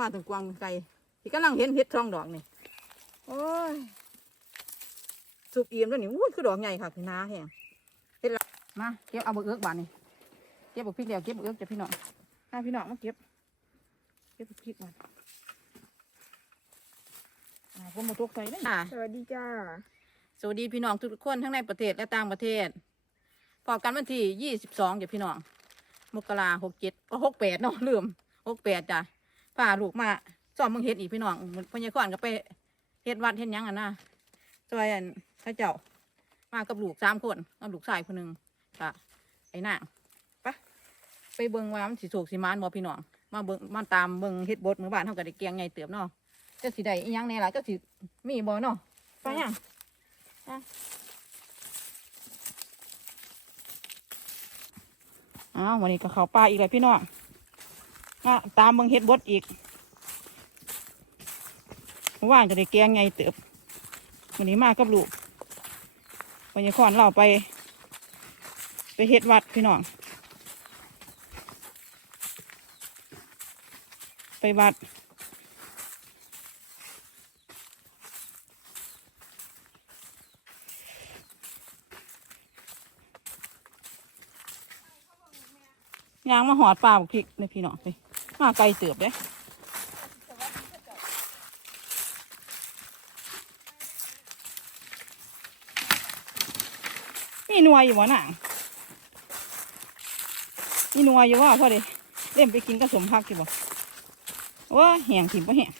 มาถึงกวางไก่ที่กำลังเห็นเห็ดทองดอกนี่โอ้ยสุกเอี่ยมด้วยนี่อุ้ยคือดอกใหญ่ค่ะพี่นาแห้งเห็ดละมาเก็บเอาเบกเอิกบานนี่เก็บบักพริกเดียวเก็บบักเอิกจะพี่น้องให้พี่น้องมาเก็บเก็บบักพริกมันอ่าผมมาตกใจได้ออ่าสวัสดีจ้าสวัสดีพี่น้องทุกคนทั้งในประเทศและต่างประเทศพอกันวันที่ยี่สิบสองจ้ะพี่น้องมกราหกเจ็ดก็หกแปดเนาะลืมหกแปดจ้ะ พาลูกมาซ้อมมึงเฮ็ดอีกพี่น้องพญาขอนก็ไปเฮ็ดวัดเฮ็ดยังอะนะซอยอันพระเจ้ามากับลูกสามคนเอาลูกชายคนหนึ่งค่ะไอ้นางไปะไปเบิ่งว่ามันสิโศกสิมานบ่พี่น้องมาเบิ่งมาตามเบิ่งเฮ็ดบดหมู่บ้านเฮาก็ได้เกียงไงเติบเนาะเจ้าสิได้อีหยังแน่ล่ะเจ้าสิมีบ่เนาะไปยังอ้าววันนี้ก็เขาป่าอีกแล้วพี่น้อง มาตามเบิ่งเฮ็ดบดอีกว่านก็ได้แกงไงเติบวันนี้มากกับลูกวันนี้ขอนเราไป ไปเฮ็ดวัดพี่น้อง ไปวัดยางมาหอดปลาบุกพริกในพี่น้องไป มาไกลเติบเด้มีนัวอยู่วะน่ะมีนัวอยู่ว่าพ่อเด้เล่มไปกินกระสมพักสิบ่ว่าแหงถิ่มปะแหง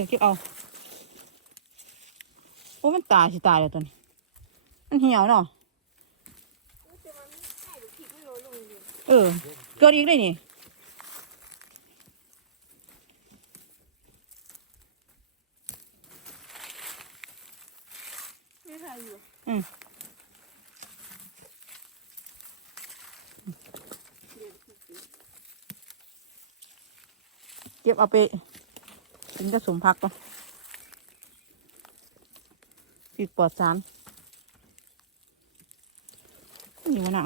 เออเก็บเอาโอ้มันตายสิตายแล้วตัวนี้ มันเหี่ยวเนาะแต่มันใช่หรือผิดไม่รู้ลงเลยเออ เกิดอีกได้นี่ไม่ใช่อยู่อืมเก็บเอาไป กินกระสุมพักก่อนปีกปอดสารนี่มันอะ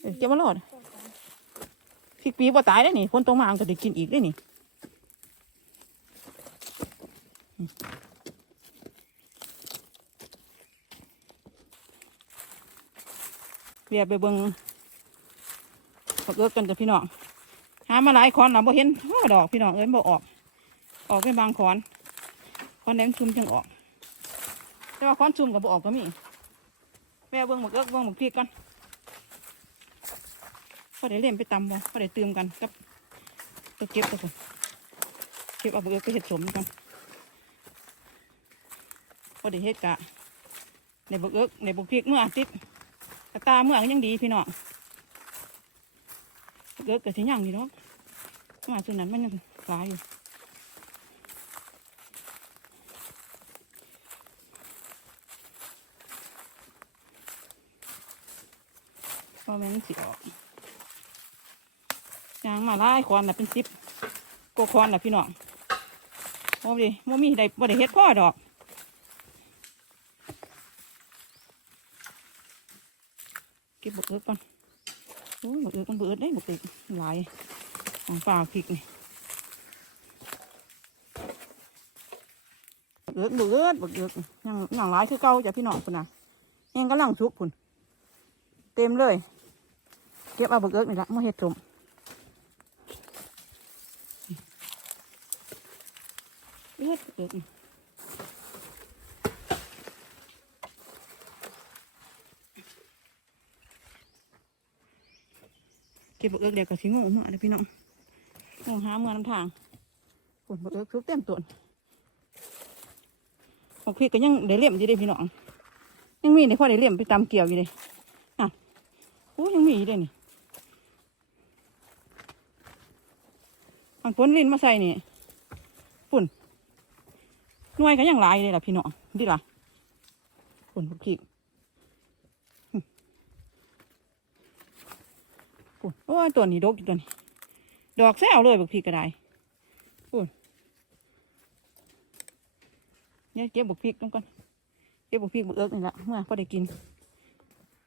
เออเก็บมาโลอดพริกปีบ่ตายได้นี่ฝนตกมามันก็ได้กินอีกได้นี่เรียบไปเบิงบักเอิกกันจ้ะพี่น้องามาหลายคอนเราบ่เห็นพ่อดอกพี่น้องเอ้ยบ่ออก ออกเป็นบางคอนคอนแดงซุ่มจังออก แต่ว่าคอนซุ่มกับบ่ออกก็มีแม่เบิ่งหมึกเอิกเบิ่งหมึกพริกกันพอได้เล่มไปตำบ่พอได้เติมกันกับตัวเก็บตัวคนเก็บเอาหมกเอิกไปเห็ดสมกันพอได้เฮ็ดกะในบกเอิกในบกพริกเมื่ออาทิตย์ตาเมื่อก็ยังดีพี่น้องเกิดกับสิยังนี่เนาะ มาส่วนนั้นมันยังหลายอยู่พอแม่นสิออกยางมาหลายควันน่ะเป็นสิบกควันน่ะพี่น้องโอ้ดิโมมีได้บ่ได้เฮ็ดพ่อดอกเก็บบกเอิกก่อนโอ้ยบกเอิกมันเบิดได้บกเอิกหลาย ของปลาพริกนี่บักเอิกเบิดบักเอิกยังยังหลายคือเก่าจ้ะพี่น้องพุ่นน่ะยังกำลังสุกพุ่นเต็มเลย เก็บเอาบักเอิกนี่ละมาเฮ็ดสมเบิดบักเอิกนี่เก็บบักเอิกเดี๋ยวก็สิงงมาเลยพี่น้อง งงหาเมื่อน้ำทางพุ่นบักเอิกสุกเต็มต้นบักพริกก็ยังได้เลี่ยมอยู่เด้พี่น้อง ยังมีในพ่อได้เลี่ยมไปตำเกี่ยวอยู่เลยอะโอ้ยังมีอยู่เลยนี่อันฝนลินมาใส่นี่ฝุ่นหน่วยก็ยังหลายเลยล่ะพี่น้องดิล่ะฝุ่นพวกพริกหึฝพูดโอ้ยตัวนี้ดกอยู่ตัวนี้ ดอกแซวเลยบักพริกก็ได้พูดเนี่ยเก็บบักพริกต้องก่อนเก็บบักพริกบักเอิกนี่ละเมื่อพอได้กิน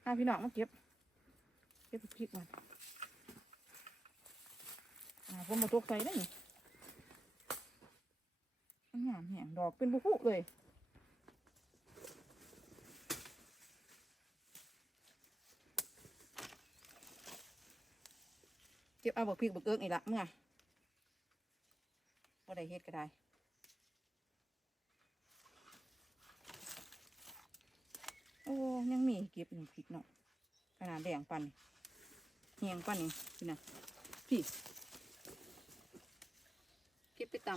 พาพี่น้องมาเก็บ เก็บบักพริกก่อนอ่าผมมาตกใส่ได้นี่มันงามแหงดอกเป็นบุคุเลย เก็บเอาบักพริกบักเอิกนี่ละเมื่อพอได้เฮ็ดก็ได้โอ้ยังมีเก็บอยู่พริกเนาะขนาดแดงปันเฮียงปันนี่พี่นะพี่เก็บไปต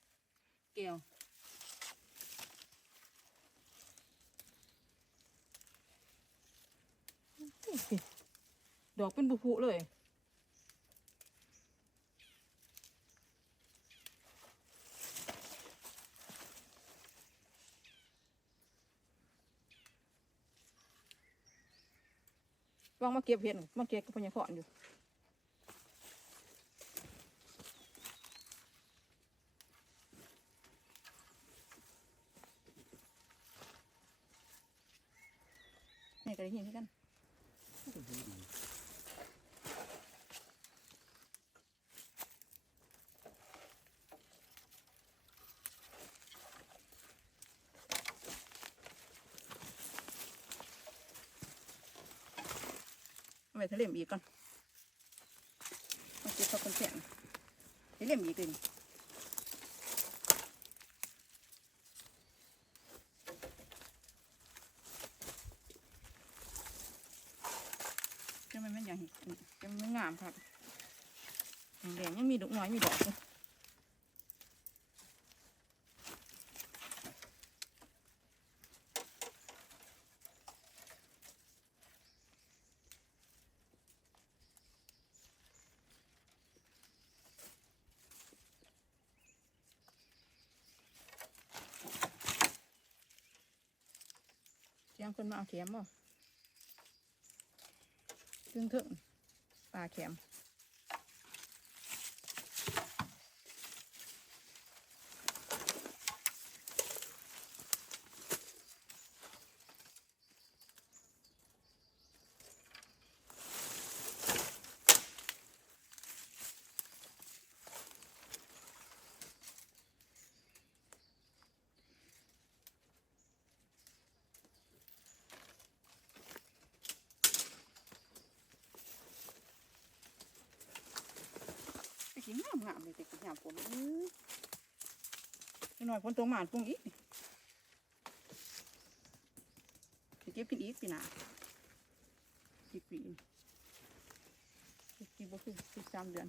ำแก้วพี่ดอกเป็นบุพุเลย วางมาเก็บเห็ดมาเก็บกับพญาขอนอยู่นี่ก็ได้ยินที่กันเอาไปทะเล่มอีกก่อนมาเก็บกับคนแข็งทะเล่มอีกเลยจะมันมันอย่างนี้จะมันงามครับแดงยังมีดอกน้อยมีดอกเสีย เข็มบ่ถึงถึงปลาเข็มามงามเลยแต่กินงามฝนเอ้ยหน่อยฝนตกมานพุงอีกนี่จะเก็บกินอีกปีหน้าอีกปีกี่ปีบ่คือสิบสามเดือน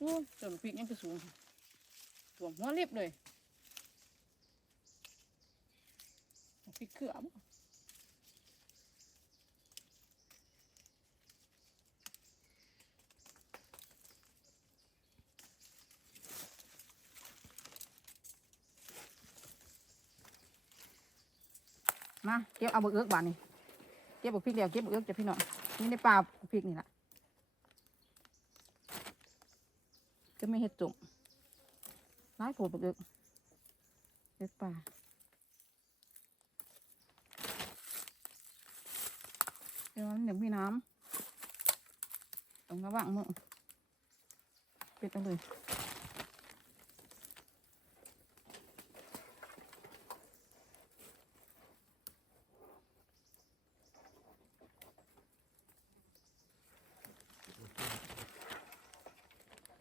อ้ต้นพริกยังจะสูงถ่วหัวเรียบเลยพริกเขือบมาเก็บเอาบักเอิกบานนี่เก็บบักพริกเดียวเก็บบักเอิกจะพี่หน้องนี่ในป่าบักพริกนี่แหละ ก็ไม่เห็ดจุ่มร้ายโผล่ปึกเล็กป่าเดี๋ยวมันเดี๋ยวมีน้ำตรงระหว่างมือปิดเอาเลย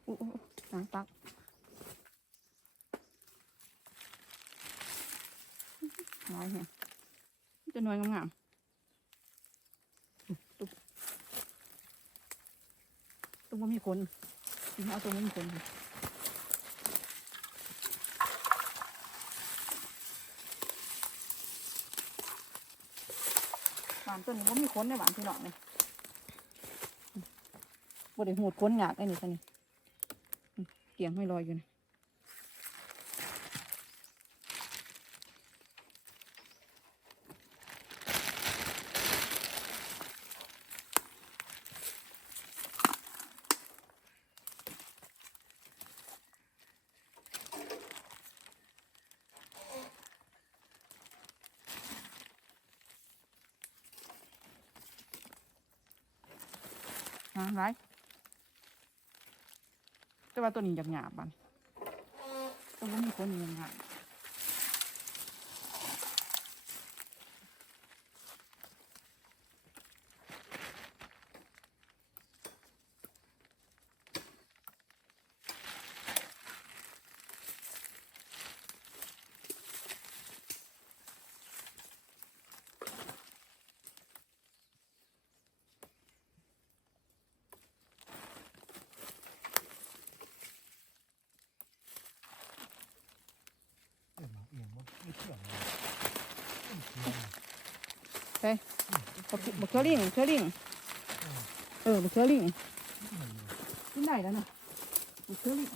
อู้อู้หางปัก น้อยแฮะจะน้อยงามๆตุ๊บตุ๊บว่ามีคนกินเอาตัวไม่มีคนหวานตัวนี้ว่ามีคนในหวานพี่น้องเลยบ่ได้หูดคนหยากไอ้นี่ตัวนี้เกียงไม่ลอยอยู่นะ หาไรแต่ว่าตัวนี้หยาบมันตัวนี้มีคนหยาบ ๆบักบักเชอริ่งเชอริ่งเออบักเชอริ่งกินได้แล้วนะบักเชอริ่ง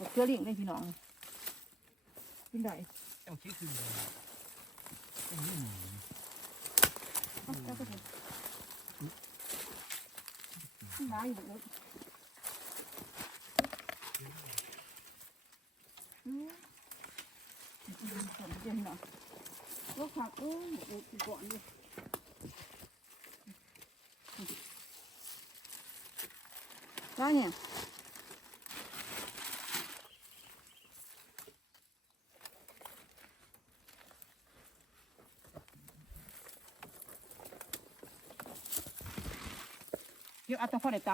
บักเชอริ่งได้พี่น้องกินได้เอาคิดคืออะไรอันนี้หมูเอ้าเจ้าก็เห็นกินได้อยู่บักอืมอื มส่วนเน้องลูกผักเอ้ยบักเอ้ยกินก่อนดิได้เนี่ยเก็บเอาแต่พอได้ต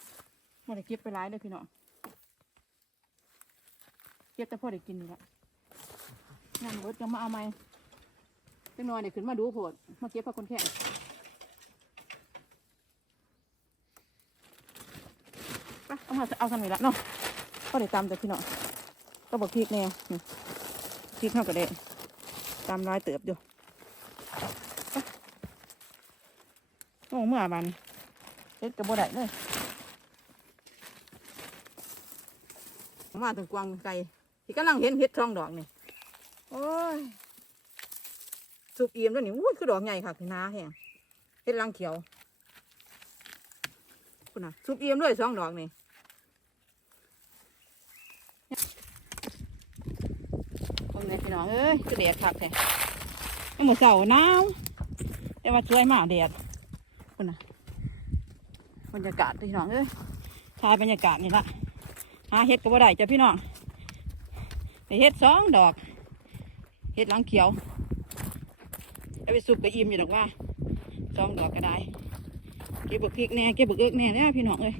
ำพอได้เก็บไปร้ายเลยพี่น้องเก็บแต่พอได้กินนี่แหละ งานรถยังมาเอาไหมจังน้อยเดี๋ยวขึ้นมาดูโผดมาเก็บผักคนแค่ไปเอามาเอากันนี่ละเนาะพอได้ตำแต่พี่น้องก็บอกพริกแนวนี่พริกเท่ากับเด็ตำร้ายเติบอยู่โอ้เมื่อบานเฮ็ดกับบ่ได้เลยมาถึงกวางไก่ที่กำลังเห็นเห็ดทองดอกนี่ ยสุกเอี่ยมด้วยนี่อุ้ยคือดอกใหญ่ค่ะคือนาแห้งเห็ดรังเขียวคุณน่ะสุกเอี่ยมด้วยสองดอกนี่คนนี้พี่น้องเอ้ยคือแดดคักแท้ยังหมดเสาหนาวแต่ว่าสวยมากแดดคุณน่ะบรรยากาศพี่น้องเอ้ยถ่ายบรรยากาศนี่ละหาเห็ดก็บ่ได้จ้ะพี่น้องไปเห็ดสองดอก เห็ดหลังเขียวเอาไปสุกกับอิ่มอยู่ดอกว่าสองดอกก็ได้เก็บบักพริกแน่เก็บบักเอิกแน่เนี่ยพี่น้องเอ้ย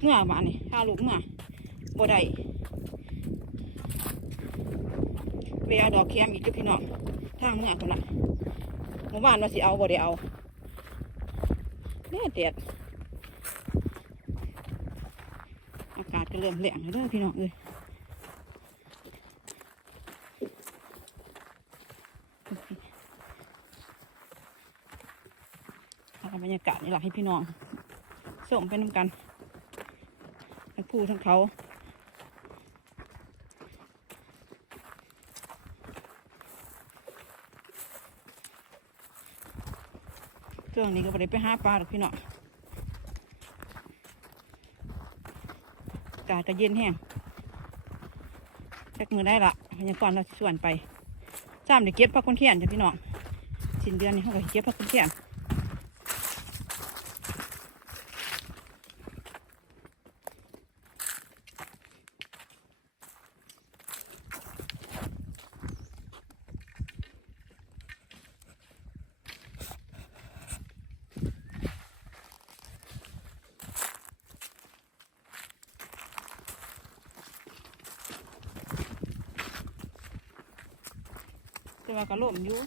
เมื่อวานนี่ห้าลูกเมื่อบ่ได้ไปเอาดอกแคมอีกจ้ะพี่น้องทางเมื่อคนละเมื่อวานว่าสิเอาบ่ได้เอาแน่เด็ดอากาศก็เริ่มแรงแล้วเด้อพี่น้องเอ้ยเอาบรรยากาศนี่แหละให้พี่น้องส่งไปน้ำกันทั้งผู้ทั้งเขาช่วงนี้ก็ไปได้ไปหาปลาหรอกพี่น้องกาศก็เย็นแห้งจักมือได้ละพยากรณ์เราส่วนไปจ้ามเดี๋ยวเก็บผักคนเขียนจ้ะพี่น้องสิ้นเดือนนี้เขาก็เก็บผักคนเขียน มอยู่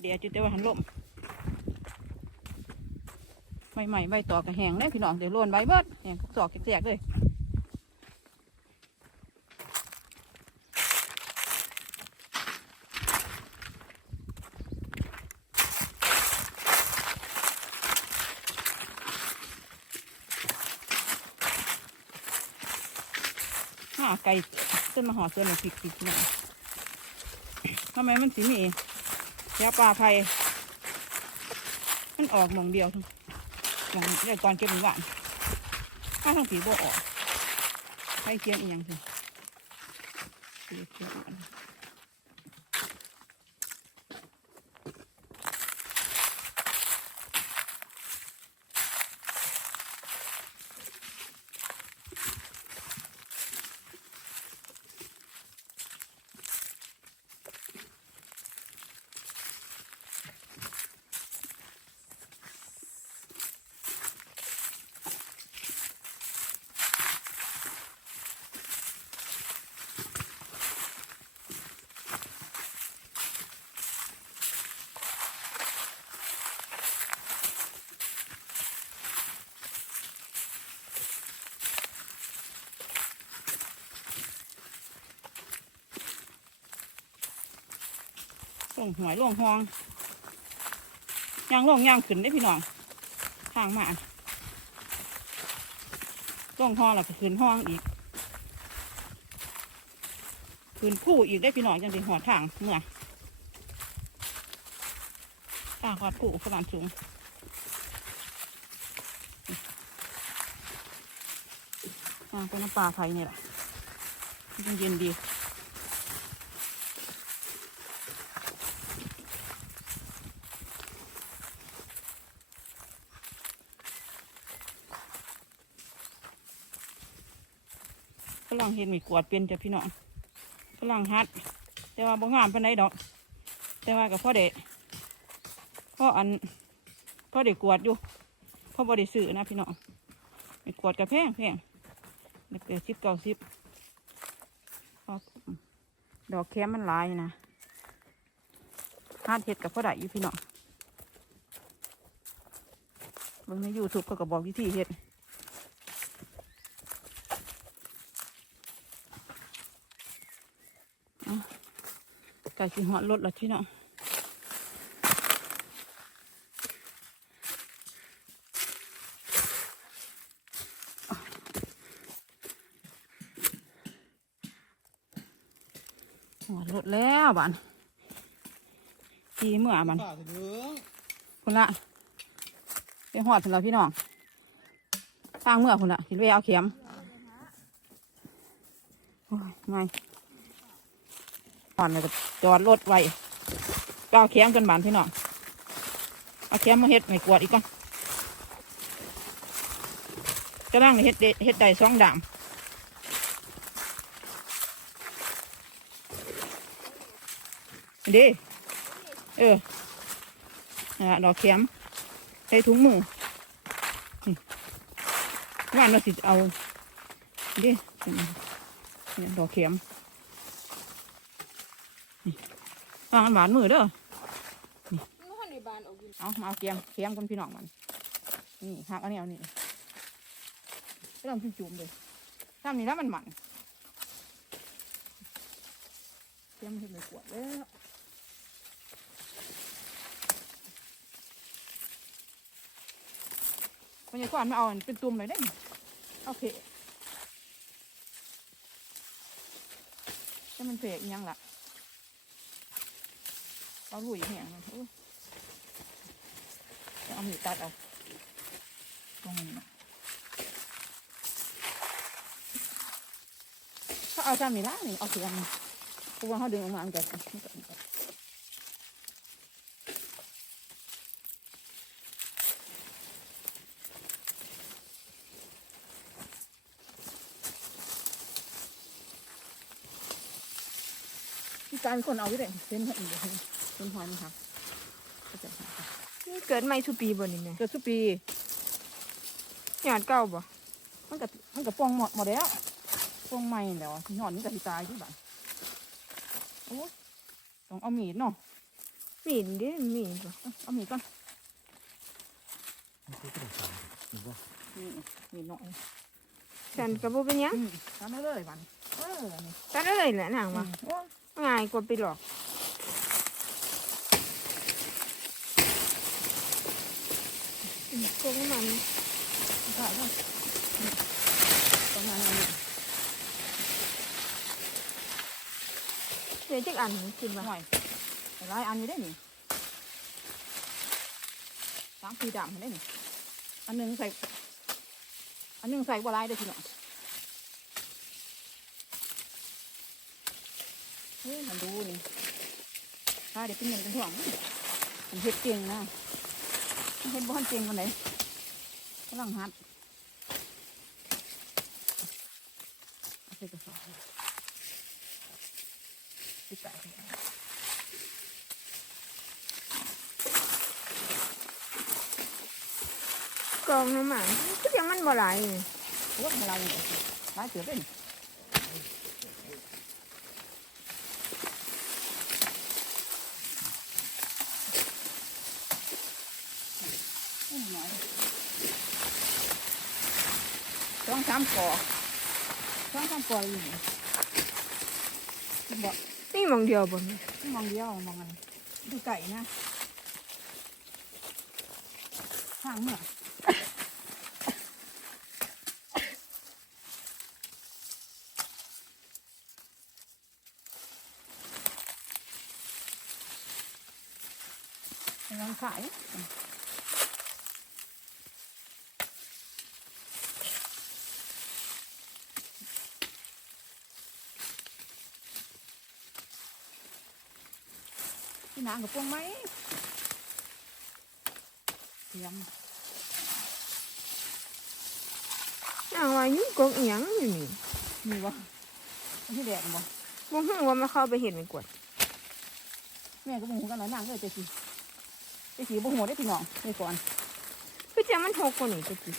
เดี๋ยวจุดแต่ว่าหันล่มใหม่ใบตอกกระแหงเลยพี่น้องเดี๋ยวโลนใบเบิดแหงพวกสอกแจกเลยหาไก่ต้นมาหอเสือหนึ่งผิดผิดหน่อย ทำไมมันสีมีแค่ปลาไผ่มันออกหมองเดียวหมองเดี๋ยวก่อนเก็บหมู่บ้านถ้าทั้งสีบ่ออกไผ่เคียงอีกอย่างสิเคียนเคียนอัน ลงหวยลงหองยางลงยางขึ้นได้พี่น้องทางมาลงห้องแล้วก็ขึ้นห้องอีกขึ้นผู้อีกได้พี่น้องจังสิหอดทางเมื่อทางหอดผู้ขนาดสูงทางเป็นน้ำปลาไผ่นี่แหละเย็นดี กำลังเห็ นมีกวาดเป็นจ้ะพี่น้องกำลังฮัด แต่ว่าบ่งามปานใดดอก แต่ว่ากับพ่อเด็พ่ออันพ่อเด็กกวาดอยู่พ่อบ่ได้ซื้อนะพี่น้องมีกวาดกับแพงแพงเด็กเกิดสิบเก้าสิบดอกแคมมันลายนะฮัดเห็ดกับพ่อได้อยู่พี่น้องเบิ่งในยูทูบเขาก็บอกวิธีเห็ด ไก่สิหอดรถแล้วที่เนาะหอดรถแล้วบ้านทีเมื่อมันป่าถึงเหลืองคุณละไปหอดถึงแล้วพี่น้องทางเมื่อคุณละคิดว่าเอาเข็มโอ้ยไง หอดเลยจอดรถไว้ก็เอาเข็มกันบานพี่น้องเอาเข็มมาเฮ็ดไม่กวดอีกก่อนกำลังเฮ็ดเดเฮ็ดได้สองดามดีเออนะฮะดอกเข็มใส่ถุงมือนี่ว่าเราสิเอาดินี่ดอกเข็มนี่ วางอันหวานมือเด้อมันหันในบานออกอยู่เอามาเอาเข็มเข็มคนพี่น้องมัน นี่หักอันนี้เอานี่ไม่ต้องจุ่มๆเลยทำนี่แล้วมันหมันเข็มเห็นไม่กวดแล้วมันจะก่อนมาเอาอันเป็นตุ่มเลยได้นี่เอาเพะจะมันเพะอีกอยังล่ะ เอาลุยแหงนโอ้ยเอาหมีตัดเอาตรงนี้ถ้าเอาจำไม่ได้นี่เอาเสียงเพราะว่าเขาดึงออกมาอันเกิดอันเกิดอันพี่การคนเอาไว้เลยเส้นหัวอีก เลยเส้นหอยมันครับเข้าใจไหมคะนี่เกิดไม่ทุกปีบ่นี่แม่เกิดสุปี หยาดเก่าบ่มันกับมันกับปองหมดหมดแล้วปองใหม่แล้วหนอนนี่กับที่ตายที่บ้านโอ้ต้องเอามีดเนาะมีดเด้มีดบ่เอาเอามีดก่อนมันคือก็ได้ฟังหรือว่านี่มีดหน่อยฉันก็บ่เป็นหยังอืมทำได้เลยบันเออนี่ตัดได้เลยแหละนางอืว่ามโอ้ยง่ายกว่าไปหลอก อืมพวกมันถ่ายด้วยนี่ประมาณนั้นนี่เดี๋ยวจักอันคิดว่าหน่อยหลายอันอยู่ได้นี่สามสี่ดำได้นี่อันหนึงใส่ อันหนึงใส่บัวลายได้อทีเนาะเฮ้ยมันดูนี่ถ้าเดี๋ยวเป็นเงินเป็นถ่วงมันเฮ็ดเก่งนะมัน เฮ็ดบ้านเก่งมันไหนกำลังหัดเอาใส่กระสอบติดแปะกองน้ำมันก็ยังมันบ่หลายนี่รถอะไรเนี่ยร้ายเสือเป็นต้องสามก่อต้องสามก่ออยู่บอกนี่มองเดียวบ่แม่มองเดียวมองอะไรดูไก่นะข้างเมื่อกำลังขาย นางกับพวงไหมเตรียมนางว่านี่งกองอียงอยู่นี่มีวะที่แดดบ่บ่ฮู้ว่ามันเข้าไปเห็นมันกวดแม่ก็บ่ฮู้กันหลายนางเลยแต่สิแต่สิบ่ฮู้ได้อพี่น้องเลยก่อนคือจะมันหกกว่านี่ตะกี้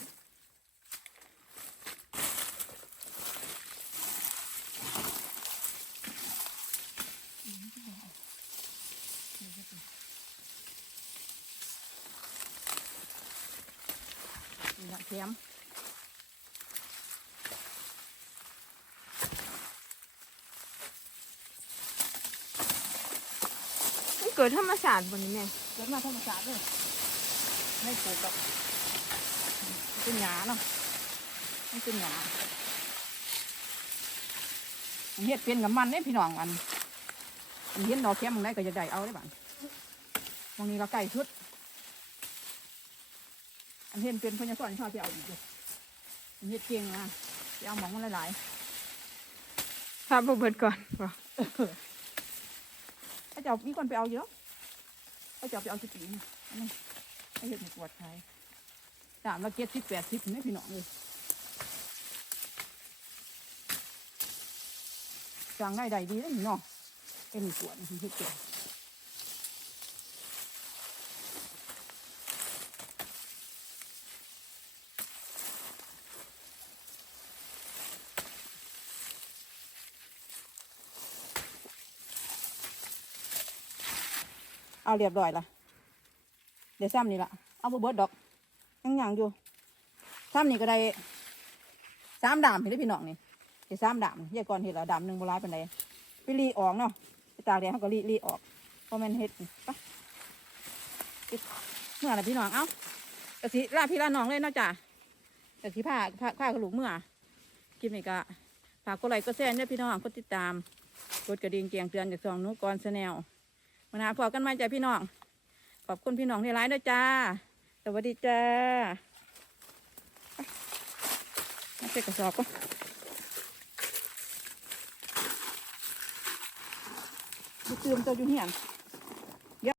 เตรียมมันเกิดธรรมชาติบ่นี่แม่ยเกิดมาธรรมชาติเลยไม่ปลูกกับเป็นหญ้าเนาะมันเป็นหญ้าเฮ็ดเป็นกับมันเนี่ยพี่น้องอันเห็นดอกแคมมึงได้ก็จะได้เอาได้บ้างบางนี้เราไก่ชุด อันเห็นเป็นพญาสอนชอบจะเอาอีกเลยอันเฮ็ดเก่งนะจะเอาหมองมันหลายพาบ่เบิดก่อนบ่ๆถ้าจะเอามีคนไปเอาเยอะถ้าจะเอาไปเอาสิบปีนี่อันนี้ให้เห็ดหมูปวดใช้สามละเจ็ดสิบแปดสิบนี่พี่น้องเลยจางได้ใดดีเลยพี่น้องเอ็นปวดนี่คือเก่ง เอาเรียบร้อยละเดี๋ยวซ้ำนี่ละเอาบเบิดดอกยังยังอยู่ซ้ำนี่ก็ได้สามดามเห็นได้พี่น้องนี่เดี๋ยวสามดามเยก่อนเห็นแล้วดามหนึ่งโบราณเป็นไรไปรีออกเนาะไปตากแดดเขาก็รีรีออกเพราะมันเฮ็ดปเก็บเมื่อไหร่พี่น้องเอ้ากะสิลาพี่ลาน้องเลยเนาะจ้ะกะสิผ้าผ้าผ้ากระลูกเมื่อคลิปนี้ก็ฝากกดไลค์กดแชร์ด้วยพี่น้องกดติดตามกดกระดิ่งแจ้งเตือนจากสองนุกรชาแนล มาหาพอกันมาจ้ะพี่น้อง ขอบคุณพี่น้องที่ร้ายด้วยจ้า สวัสดีจ้ามาใส่กระสอบก็ดูเติมตัวอยู่เหียน